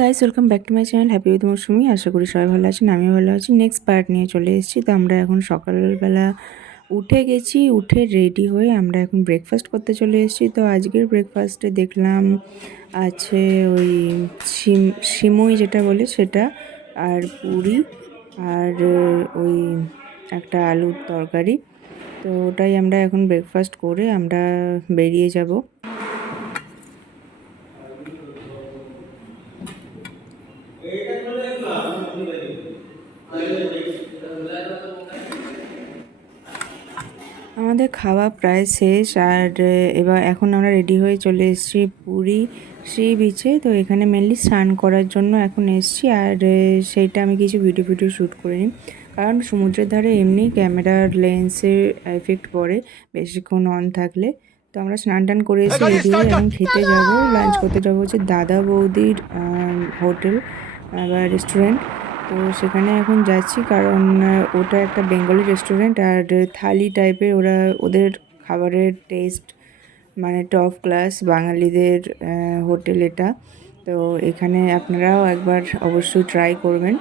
Guys, welcome back to my channel happy with Moushumi. আশা করি সবাই ভালো আছেন, আমিও ভালো আছি। নেক্সট পার্ট নিয়ে চলে এসেছি। তো আমরা এখন সকালবেলা উঠে গেছি, উঠে রেডি হয়ে আমরা এখন ব্রেকফাস্ট করতে চলে এসেছি। তো আজকের ব্রেকফাস্টে দেখলাম আছে ওই সিমুই যেটা বলে সেটা, আর পুরি, আর ওই একটা আলুর তরকারি। তো ওটাই আমরা এখন ব্রেকফাস্ট করে আমরা বেরিয়ে যাব। আমাদের খাওয়া প্রায় শেষ, আর এবার এখন আমরা রেডি হয়ে চলে এসেছি পুরী সি বিচে। তো এখানে মেনলি স্নান করার জন্য এখন এসেছি, আর সেইটা আমি কিছু ভিডিও শ্যুট করে নিই, কারণ সমুদ্রের ধারে এমনি ক্যামেরার লেন্সের এফেক্ট পড়ে বেশিক্ষণ অন থাকলে। তো আমরা স্নান টান করে এসে রেডি হয়ে এখন খেতে যাব, লাঞ্চ করতে যাবো হচ্ছে দাদা বৌদির হোটেল বা রেস্টুরেন্ট। তো সেখানে এখন যাচ্ছি, কারণ ওটা একটা বেঙ্গলি রেস্টুরেন্ট, আর থালি টাইপের ওদের খাবারের টেস্ট মানে টপ ক্লাস, বাঙালিদের হোটেল এটা। তো এখানে আপনারাও একবার অবশ্যই ট্রাই করবেন।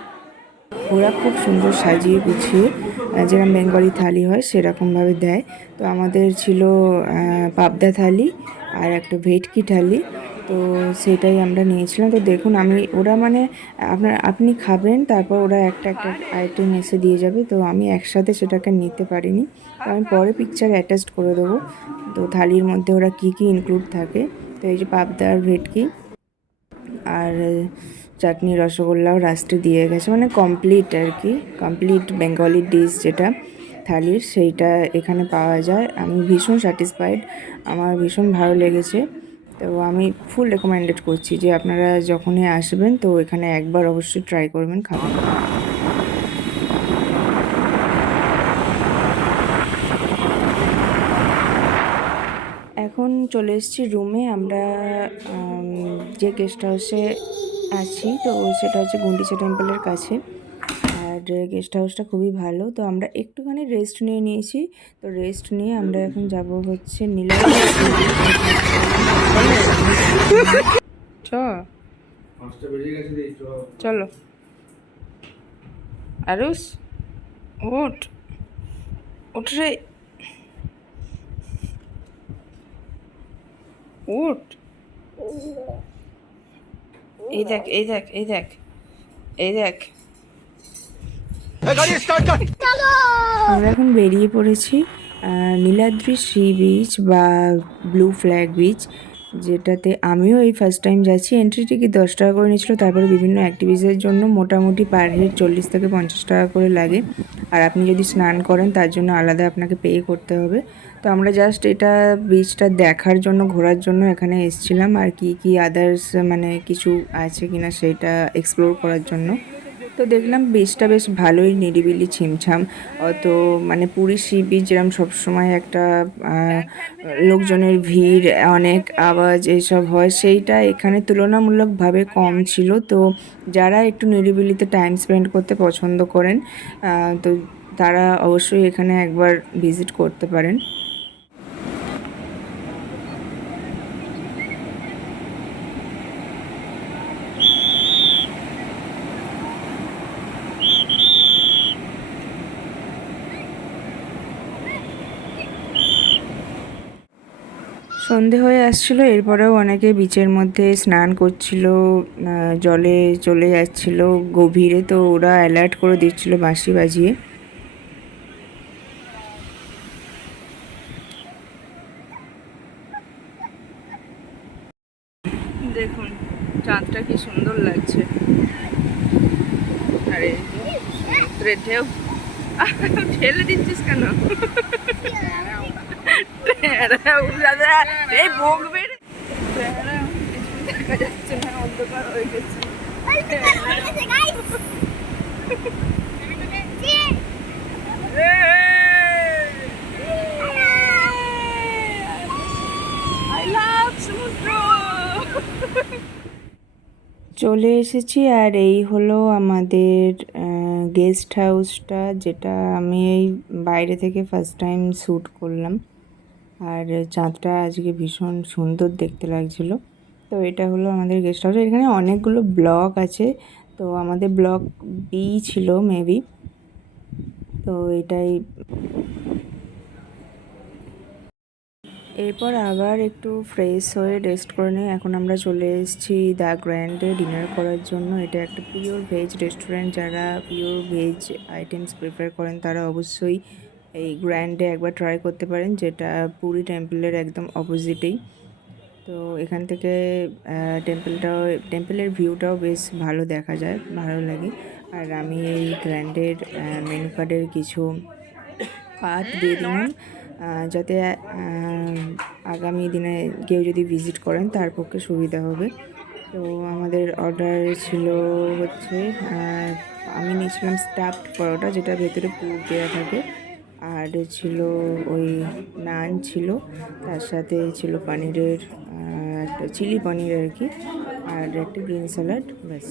ওরা খুব সুন্দর সাজিয়ে গুছিয়ে যেরকম বেঙ্গলি থালি হয় সেরকমভাবে দেয়। তো আমাদের ছিল পাবদা থালি আর একটা ভেটকি থালি। তো সেটাই আমরা নিয়েছিলাম। তো দেখুন, ওরা মানে আপনি খাবেন, তারপর ওরা একটা একটা আইটেম এসে দিয়ে যাবে। তো আমি একসাথে সেটাকে নিতে পারিনি, তো আমি পরে পিকচার অ্যাটাচ করে দেবো। তো থালির মধ্যে ওরা কি কি ইনক্লুড থাকে। তো এই যে পাবদা আর ভেটকি আর চাটনি, রসগোল্লাও লাস্টে দিয়ে গেছে, মানে কমপ্লিট আর কি, কমপ্লিট বেঙ্গলি ডিশ যেটা থালির, সেইটা এখানে পাওয়া যায়। আমি ভীষণ স্যাটিসফাইড, আমার ভীষণ ভালো লেগেছে। তো আমি ফুল রেকমেন্ডেড করছি যে আপনারা যখনই আসবেন তো এখানে একবার অবশ্যই ট্রাই করবেন, খাবেন। এখন চলে এসেছি রুমে। আমরা যে গেস্ট হাউসে আছি তো সেটা হচ্ছে গুন্ডিচা টেম্পলের কাছে, আর গেস্ট হাউসটা খুবই ভালো। তো আমরা একটুখানি রেস্ট নিয়ে নিয়েছি। তো রেস্ট নিয়ে আমরা এখন যাব হচ্ছে নীলাদ্রি সি বিচ। চলো আরুষ, ওঠ ওঠ রে, ওঠ। এই দেখ, এই দেখ, এই দেখ, এই দেখ। আমরা এখন বেরিয়ে পড়েছি নীলাদ্রি সি বিচ বা ব্লু ফ্ল্যাগ বিচ, যেটাতে আমিও এই ফার্স্ট টাইম যাচ্ছি। এন্ট্রি টিকিট 10 টাকা করে নিয়েছিল, তারপরে বিভিন্ন অ্যাক্টিভিটিসের জন্য মোটামুটি পার হেড 40 থেকে 50 টাকা করে লাগে, আর আপনি যদি স্নান করেন তার জন্য আলাদা আপনাকে পে করতে হবে। তো আমরা জাস্ট এটা বিচটা দেখার জন্য, ঘোরার জন্য এখানে এসেছিলাম, আর কি কি আদার্স মানে কিছু আছে কিনা সেটা এক্সপ্লোর করার জন্য। তো দেখলাম বিচটা বেশ ভালোই নিরিবিলি, ছিমছাম। অত মানে পুরী সি বিচ যেরকম সবসময় একটা লোকজনের ভিড়, অনেক আওয়াজ এইসব হয়, সেইটা এখানে তুলনামূলকভাবে কম ছিল। তো যারা একটু নিরিবিলিতে টাইম স্পেন্ড করতে পছন্দ করেন তো তারা অবশ্যই এখানে একবার ভিজিট করতে পারেন। সন্ধে হয়ে আসছিল, এরপরেও অনেকে বিচের মধ্যে স্নান করছিল, জলে চলে যাচ্ছিল গভীরে। তো ওরা অ্যালার্ট করে দিচ্ছিল বাঁশি বাজিয়ে। দেখুন চাঁদটা কি সুন্দর লাগছে, আরে সমুদ্রের ঢেউ। ঠেলে দিচ্ছিস কেন? এই বকবে রে। দেখা যাচ্ছে না, অন্ধকার হয়ে গেছে। চলে এসেছি, আর এই হলো আমাদের গেস্ট হাউসটা, যেটা আমি এই বাইরে থেকে ফার্স্ট টাইম শ্যুট করলাম। আর চাঁদটা আজকে ভীষণ সুন্দর দেখতে লাগছিল। তো এটা হলো আমাদের গেস্ট হাউস। এখানে অনেকগুলো ব্লক আছে, তো আমাদের ব্লক বি ছিল মেবি। তো এটাই। এরপর আবার একটু ফ্রেশ হয়ে রেস্ট করে নিয়ে এখন আমরা চলে এসেছি দ্য গ্র্যান্ডে ডিনার করার জন্য। এটা একটা পিওর ভেজ রেস্টুরেন্ট। যারা পিওর ভেজ আইটেমস প্রিফার করেন তারা অবশ্যই এই গ্র্যান্ডে একবার ট্রাই করতে পারেন, যেটা পুরী টেম্পলের একদম অপোজিটেই। তো এখান থেকে টেম্পলের ভিউটাও বেশ ভালো দেখা যায়, ভালো লাগে। আর আমি এই গ্র্যান্ডের মেনু কার্ডের কিছু পার্ট দিয়ে দিলাম, যাতে আগামী দিনে কেউ যদি ভিজিট করেন তার পক্ষে সুবিধা হবে। তো আমাদের অর্ডার ছিল হচ্ছে, আমি নিয়েছিলাম স্টাফড পরোটা, যেটা ভেতরে পুর দেওয়া থাকে। আর ছিল ওই নান ছিল, তার সাথে ছিল পনিরের একটা চিলি পনির আর কি, আর একটা গ্রিন স্যালাড, ব্যাস।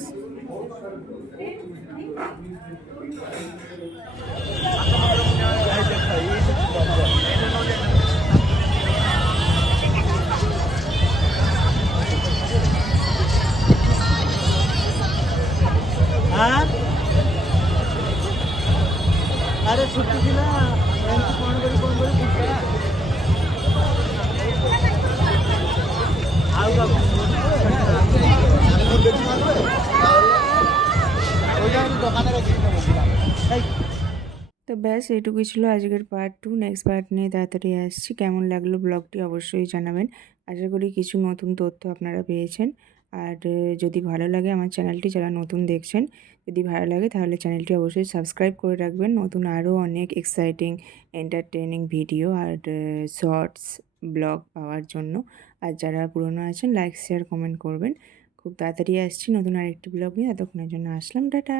अरे छुट्टी थी ना, फोन करी তো ব্যাস এইটুকুই ছিল আজকের পার্ট 2। নেক্সট পার্ট নিয়ে তাড়াতাড়ি আসছি। কেমন লাগলো ব্লগটি অবশ্যই জানাবেন। আশা করি কিছু নতুন তথ্য আপনারা পেয়েছেন। আর যদি ভালো লাগে আমার চ্যানেলটি, যারা নতুন দেখছেন, যদি ভালো লাগে তাহলে চ্যানেলটি অবশ্যই সাবস্ক্রাইব করে রাখবেন, নতুন আরও অনেক এক্সাইটিং এন্টারটেইনিং ভিডিও আর শর্টস ব্লগ পাওয়ার জন্য। আর যারা পুরনো আছেন লাইক শেয়ার কমেন্ট করবেন। খুব তাড়াতাড়ি আসছি নতুন আরেকটি ব্লগ নিয়ে। এতক্ষণের জন্য আসলাম, টাটা।